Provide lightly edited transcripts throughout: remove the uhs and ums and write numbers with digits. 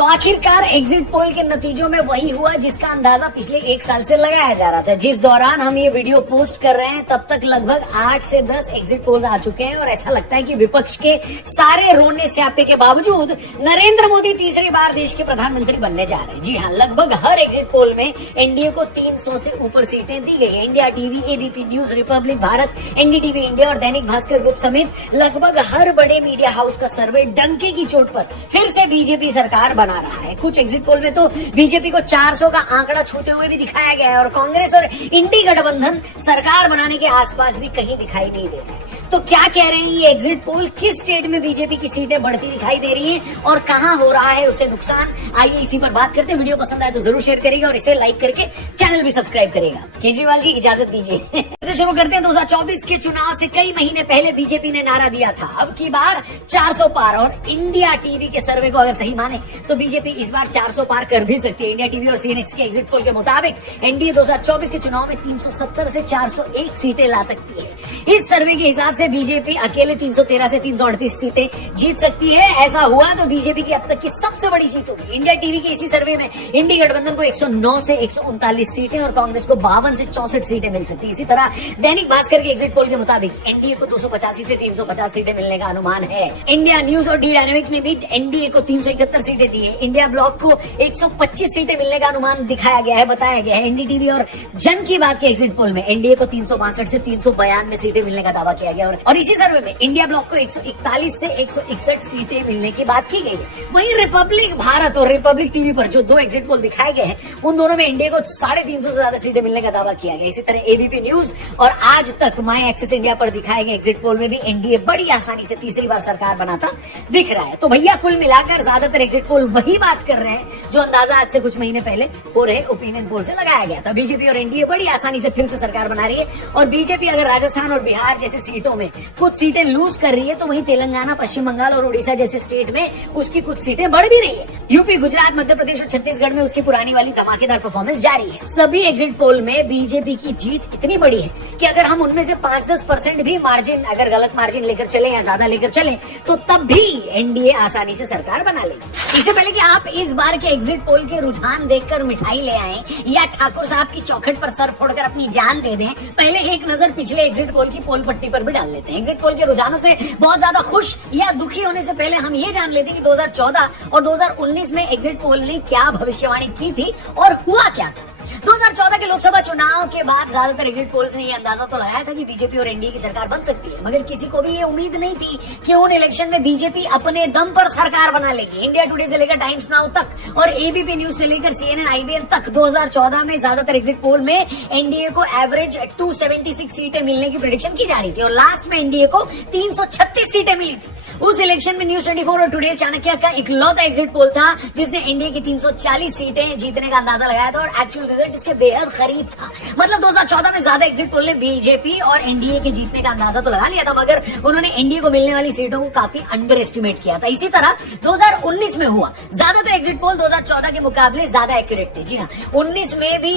तो आखिरकार exit poll के नतीजों में वही हुआ जिसका अंदाजा पिछले एक साल से लगाया जा रहा था। जिस दौरान हम ये वीडियो पोस्ट कर रहे हैं तब तक लगभग 8 से 10 एग्जिट पोल आ चुके हैं और ऐसा लगता है कि विपक्ष के सारे रोने स्यापे के बावजूद नरेंद्र मोदी तीसरी बार देश के प्रधानमंत्री बनने जा रहे हैं। जी हाँ, लगभग हर एग्जिट पोल में एनडीए को 300 से ऊपर सीटें दी गई। India TV, ABP news, Republic Bharat, NDTV India और दैनिक भास्कर ग्रुप समेत लगभग हर बड़े मीडिया हाउस का सर्वे डंके की चोट पर फिर से बीजेपी सरकार बना रहा है। कुछ एग्जिट पोल में तो बीजेपी को 400 का आंकड़ा छूते हुए भी दिखाया गया है और कांग्रेस और इंडी गठबंधन सरकार बनाने के आसपास भी कहीं दिखाई नहीं दे रहा है। तो क्या कह रहे हैं ये एग्जिट पोल? किस स्टेट में बीजेपी की सीटें बढ़ती दिखाई दे रही हैं और कहां हो रहा है उसे नुकसान? आइए इसी पर बात करते हैं। वीडियो पसंद आए तो जरूर शेयर करेगा और इसे लाइक करके चैनल भी सब्सक्राइब करेगा। केजरीवाल जी इजाजत दीजिए। शुरू करते हैं। 2024 के चुनाव से कई महीने पहले बीजेपी ने नारा दिया था अब की बार 400 पार, और इंडिया टीवी के सर्वे को अगर सही माने तो बीजेपी इस बार 400 पार कर भी सकती है। इंडिया टीवी और सीएनएक्स के एग्जिट पोल के मुताबिक एनडीए 2024 के चुनाव में 370 से 401 सीटें ला सकती है। इस सर्वे के हिसाब से बीजेपी अकेले 313 से 338 सीटें जीत सकती है। ऐसा हुआ तो बीजेपी की अब तक की सबसे बड़ी जीत होगी। इंडिया टीवी के इसी सर्वे में इंडी गठबंधन को 109 से 139 सीटें और कांग्रेस को 52 से 64 सीटें मिल सकती है। इसी तरह दैनिक भास्कर के एग्जिट पोल के मुताबिक एनडीए को 285 से 350 सीटें मिलने का अनुमान है। इंडिया न्यूज और डी डायनेमिक ने भी एनडीए को 371 सीटें दी है। इंडिया ब्लॉक को 125 सीटें मिलने का अनुमान दिखाया गया है, बताया गया है। एनडीटीवी और जन की बात के एग्जिट पोल में एनडीए को 362 से 392 सीटें मिलने का दावा किया गया और इसी सर्वे में इंडिया ब्लॉक को 141 से 161 सीटें मिलने की बात की गई है। वहीं रिपब्लिक भारत और रिपब्लिक टीवी पर जो दो एग्जिट पोल दिखाए गए हैं उन दोनों में एनडीए को 350 से ज्यादा सीटें मिलने का दावा किया गया। इसी तरह एबीपी न्यूज और आज तक माई एक्सेस इंडिया पर दिखाए गए एग्जिट पोल में भी एनडीए बड़ी आसानी से तीसरी बार सरकार बनाता दिख रहा है। तो भैया कुल मिलाकर ज्यादातर एग्जिट पोल वही बात कर रहे हैं जो अंदाजा आज से कुछ महीने पहले हो रहे ओपिनियन पोल से लगाया गया था। बीजेपी और एनडीए बड़ी आसानी से फिर से सरकार बना रही है और बीजेपी अगर राजस्थान और बिहार जैसे सीटों में कुछ सीटें लूज कर रही है तो वहीं तेलंगाना, पश्चिम बंगाल और उड़ीसा जैसे स्टेट में उसकी कुछ सीटें बढ़ भी रही है। यूपी, गुजरात, मध्य प्रदेश और छत्तीसगढ़ में उसकी पुरानी वाली धमाकेदार परफॉर्मेंस जारी है। सभी एग्जिट पोल में बीजेपी की जीत इतनी बड़ी है कि अगर हम उनमें से 5-10% भी मार्जिन, अगर गलत मार्जिन लेकर चले या ज्यादा लेकर चले तो तब भी एनडीए आसानी से सरकार बना लेगी। इससे पहले कि आप इस बार के एग्जिट पोल के रुझान देखकर मिठाई ले आए या ठाकुर साहब की चौखट पर सर फोड़कर अपनी जान दे दें, पहले एक नजर पिछले एग्जिट पोल की पोल पट्टी पर भी डाल लेते हैं। एग्जिट पोल के रुझानों से बहुत ज्यादा खुश या दुखी होने से पहले हम ये जान लेते हैं कि 2014 और 2019 में एग्जिट पोल ने क्या भविष्यवाणी की थी और हुआ क्या था। 2014 के लोकसभा चुनाव के बाद ज्यादातर एग्जिट पोल्स ने यह अंदाजा तो लगाया था कि बीजेपी और एनडीए की सरकार बन सकती है, मगर किसी को भी ये उम्मीद नहीं थी कि उन इलेक्शन में बीजेपी अपने दम पर सरकार बना लेगी। इंडिया टुडे से लेकर टाइम्स नाउ तक और एबीपी न्यूज से लेकर सीएनएन, आईबीएन तक 2014 में ज्यादातर एग्जिट पोल में एनडीए को एवरेज 276 सीटें मिलने की प्रेडिक्शन की जा रही थी और लास्ट में एनडीए को 336 सीटें मिली थी। उस इलेक्शन में न्यूज 24 और टुडे चाणक्य का इकलौता एग्जिट पोल था जिसने एनडीए की 340 सीटें जीतने का अंदाजा लगाया था और एक्चुअल रिजल्ट इसके बेहद करीब था। मतलब 2014 में ज्यादा एग्जिट पोल ने बीजेपी और एनडीए के जीतने का अंदाजा तो लगा लिया था, मगर उन्होंने एनडीए को मिलने वाली सीटों को काफी अंडर एस्टिमेट किया था। इसी तरह 2019 में हुआ। ज्यादातर एग्जिट पोल 2014 के मुकाबले ज्यादा एक्यूरेट थे। जी हाँ, 19 में भी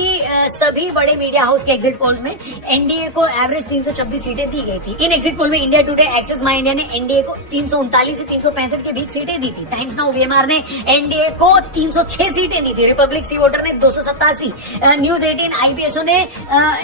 सभी बड़े मीडिया हाउस के एग्जिट पोल में एनडीए को एवरेज 326 सीटें दी गई थी। इन एग्जिट पोल में इंडिया टुडे, एक्सेस माई इंडिया ने एनडीए को 339 से 365 के बीच सीटें दी थी। टाइम्स नाउ वीएमआर ने एनडीए को 306 सीटें दी थी। रिपब्लिक सी वोटर ने 287, न्यूज 18 आईपीएसओ ने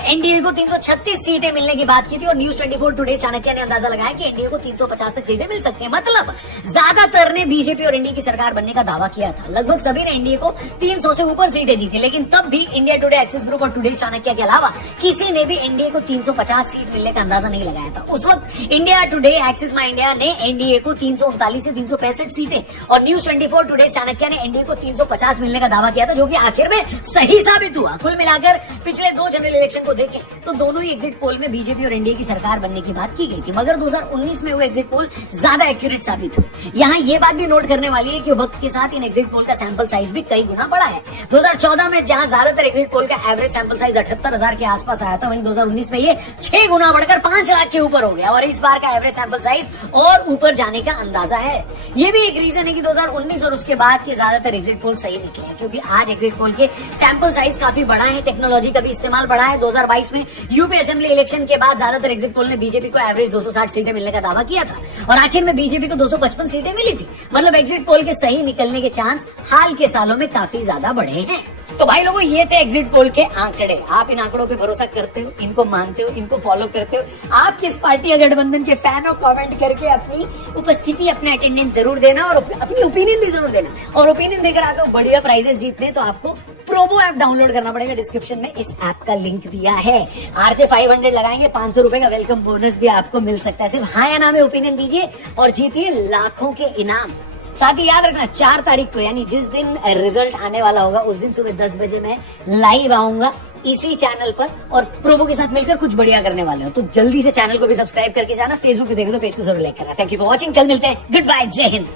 एनडीए को 336 सीटें मिलने की बात की थी और न्यूज 24 टुडे चाणक्य ने अंदाजा लगाया कि एनडीए को 350 तक सीटें मिल सकती हैं। मतलब ज्यादातर ने बीजेपी और एनडीए की सरकार बनने का दावा किया था। लगभग सभी ने एनडीए को 300 से ऊपर सीटें दी थी, लेकिन तब भी इंडिया टुडे, एक्सिस ग्रुप और टुडे चाणक्य के अलावा किसी ने भी एनडीए को 350 सीट मिलने का अंदाजा नहीं लगाया था। उस वक्त इंडिया टुडे, एक्सिस माई इंडिया ने एनडीए को 339 से 365 सीटें और न्यूज 24 टुडे चाणक्य ने एनडीए को 350 मिलने का दावा किया था, जो कि आखिर में सही साबित हुआ। कुल मिलाकर पिछले 2 जनरल इलेक्शन को देखें तो दोनों ही एग्जिट पोल में बीजेपी और एनडीए की सरकार बनने की बात की गई थी, मगर 2019 में वो एग्जिट पोल ज्यादा एक्यूरेट साबित हुए। यहाँ ये बात भी नोट करने वाली है कि वक्त के साथ इन एग्जिट पोल का सैंपल साइज भी कई गुना बढ़ा है। 2014 में जहां ज्यादातर एग्जिट पोल का एवरेज सैंपल साइज 78,000 के आसपास आया था, वहीं 2019 में ये 6 गुना बढ़कर 5 लाख के ऊपर हो गया और इस बार का एवरेज सैंपल साइज और ऊपर जाने जाने का अंदाजा है। ये भी एक रीजन है कि 2019 और उसके बाद के ज्यादातर एग्जिट पोल सही निकले हैं, क्योंकि आज एग्जिट पोल के सैंपल साइज काफी बड़ा है, टेक्नोलॉजी का भी इस्तेमाल बढ़ा है। 2022 में यूपी असेंबली इलेक्शन के बाद ज्यादातर एग्जिट पोल ने बीजेपी को एवरेज 260 सीटें मिलने का दावा किया था और आखिर में बीजेपी को 255 सीटें मिली थी। मतलब एग्जिट पोल के सही निकलने के चांस हाल के सालों में काफी ज्यादा बढ़े हैं। तो भाई लोगों, ये थे एग्जिट पोल के आंकड़े। आप इन आंकड़ों पे भरोसा करते हो, इनको मानते हो, इनको फॉलो करते हो? आप किस पार्टी या गठबंधन के फैन हो? कमेंट करके अपनी उपस्थिति, अपना अटेंडेंस जरूर देना और अपनी ओपिनियन भी जरूर देना। और ओपिनियन देकर आपको बढ़िया प्राइजेस जीतने तो आपको प्रोमो ऐप डाउनलोड करना पड़ेगा। डिस्क्रिप्शन में इस ऐप का लिंक दिया है। RJ 500 लगाएंगे, 500 रुपए का वेलकम बोनस भी आपको मिल सकता है। सिर्फ हाँ या ना में ओपिनियन दीजिए और जीतिए लाखों के इनाम। साथ ही याद रखना, 4 तारीख को यानी जिस दिन रिजल्ट आने वाला होगा उस दिन सुबह 10 बजे मैं लाइव आऊंगा इसी चैनल पर और प्रोमो के साथ मिलकर कुछ बढ़िया करने वाले हो। तो जल्दी से चैनल को भी सब्सक्राइब करके जाना। फेसबुक पे देखो तो पेज को जरूर लाइक करना। Thank you for watching. कल मिलते हैं। गुड बाय, जय हिंद।